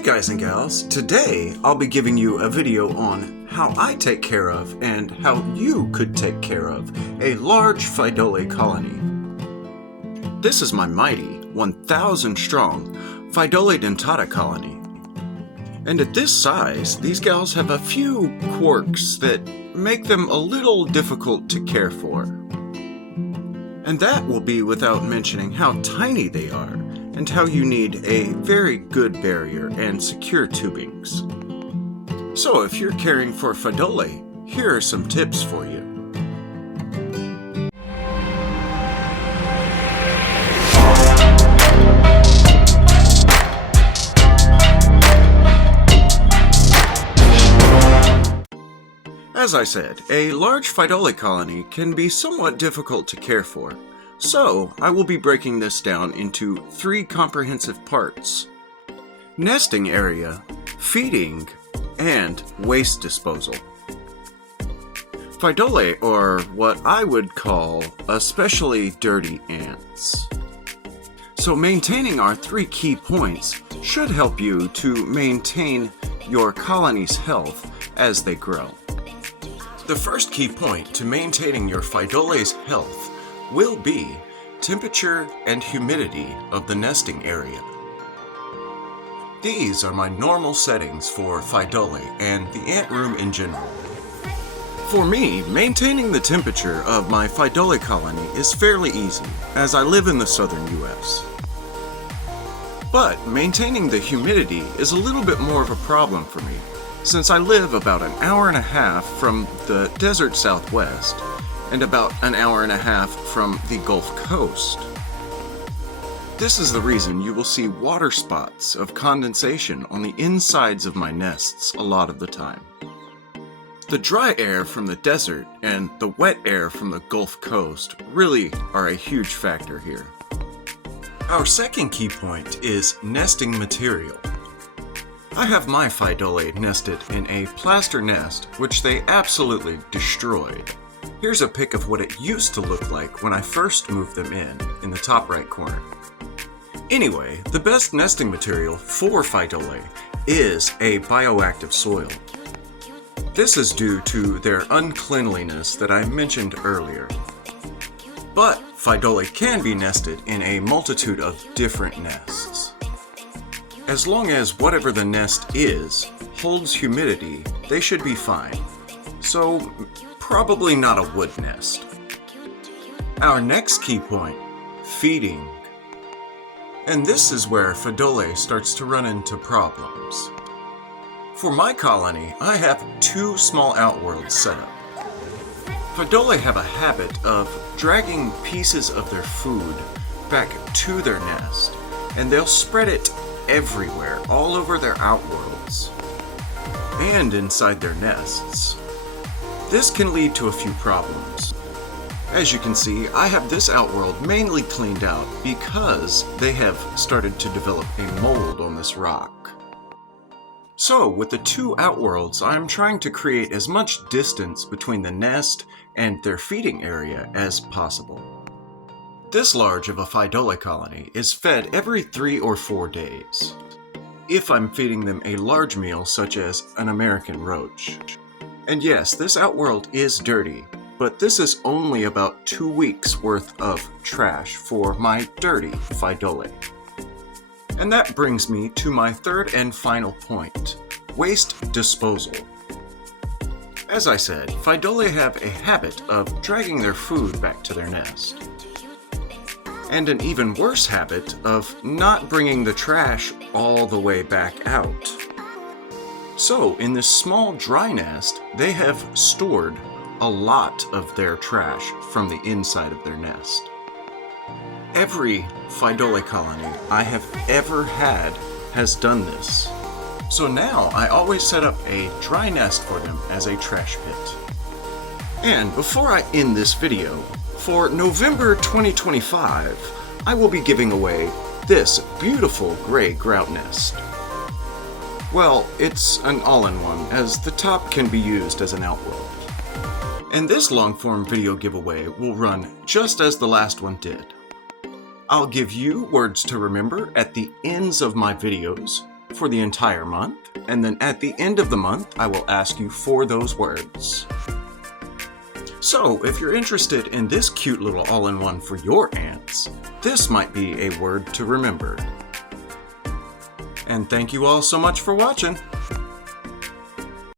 Hey guys and gals, today I'll be giving you a video on how I take care of and how you could take care of a large Pheidole colony. This is my mighty 1,000 strong P.Dentata colony. And at this size, these gals have a few quirks that make them a little difficult to care for. And that will be without mentioning how tiny they are and how you need a very good barrier and secure tubings. So if you're caring for Pheidole, here are some tips for you. As I said, a large Pheidole colony can be somewhat difficult to care for. So, I will be breaking this down into 3 comprehensive parts: nesting area, feeding, and waste disposal. Pheidole are what I would call especially dirty ants. So maintaining our 3 key points should help you to maintain your colony's health as they grow. The first key point to maintaining your Pheidole's health will be temperature and humidity of the nesting area. These are my normal settings for Pheidole and the ant room in general. For me, maintaining the temperature of my Pheidole colony is fairly easy, as I live in the southern US. But maintaining the humidity is a little bit more of a problem for me, since I live about an hour and a half from the desert southwest and about an hour and a half from the Gulf Coast. This is the reason you will see water spots of condensation on the insides of my nests a lot of the time. The dry air from the desert and the wet air from the Gulf Coast really are a huge factor here. Our second key point is nesting material. I have my Pheidole nested in a plaster nest, which they absolutely destroyed. Here's a pic of what it used to look like when I first moved them in the top right corner. Anyway, the best nesting material for Pheidole is a bioactive soil. This is due to their uncleanliness that I mentioned earlier. But Pheidole can be nested in a multitude of different nests. As long as whatever the nest is holds humidity, they should be fine. So, probably not a wood nest. Our next key point, feeding. And this is where Pheidole starts to run into problems. For my colony, I have 2 small outworlds set up. Pheidole have a habit of dragging pieces of their food back to their nest, and they'll spread it everywhere, all over their outworlds, and inside their nests. This can lead to a few problems. As you can see, I have this outworld mainly cleaned out because they have started to develop a mold on this rock. So, with the 2 outworlds, I'm trying to create as much distance between the nest and their feeding area as possible. This large of a Pheidole colony is fed every 3 or 4 days, if I'm feeding them a large meal such as an American roach. And yes, this outworld is dirty, but this is only about 2 weeks worth of trash for my dirty Pheidole. And that brings me to my third and final point, waste disposal. As I said, Pheidole have a habit of dragging their food back to their nest, and an even worse habit of not bringing the trash all the way back out. So, in this small dry nest, they have stored a lot of their trash from the inside of their nest. Every Pheidole colony I have ever had has done this. So now I always set up a dry nest for them as a trash pit. And before I end this video, for November 2025, I will be giving away this beautiful gray grout nest. Well, it's an all-in-one, as the top can be used as an outworld. And this long-form video giveaway will run just as the last one did. I'll give you words to remember at the ends of my videos, for the entire month, and then at the end of the month, I will ask you for those words. So, if you're interested in this cute little all-in-one for your ants, this might be a word to remember. And thank you all so much for watching.